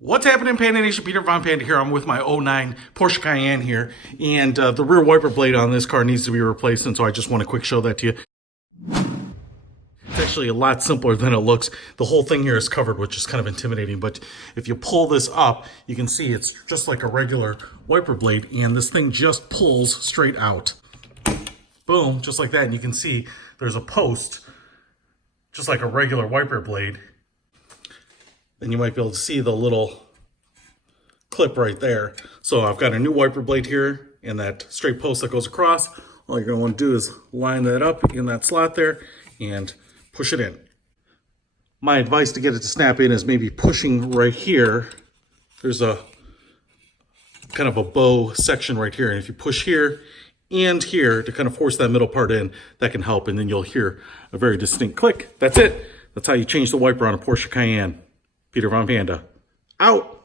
What's happening, Panda Nation? Peter Von Panda here. I'm with my '09 Porsche Cayenne here, and the rear wiper blade on this car needs to be replaced, and so I just want to quick show that to you. It's actually a lot simpler than it looks. The whole thing here is covered, which is kind of intimidating, but if you pull this up, you can see it's just like a regular wiper blade, and this thing just pulls straight out. Boom, just like that, and you can see there's a post, just like a regular wiper blade. Then you might be able to see the little clip right there. So I've got a new wiper blade here and that straight post that goes across. All you're going to want to do is line that up in that slot there and push it in. My advice to get it to snap in is maybe pushing right here. There's a kind of a bow section right here. And if you push here and here to kind of force that middle part in, that can help. And then you'll hear a very distinct click. That's it. That's how you change the wiper on a Porsche Cayenne. Peter Von Panda, out.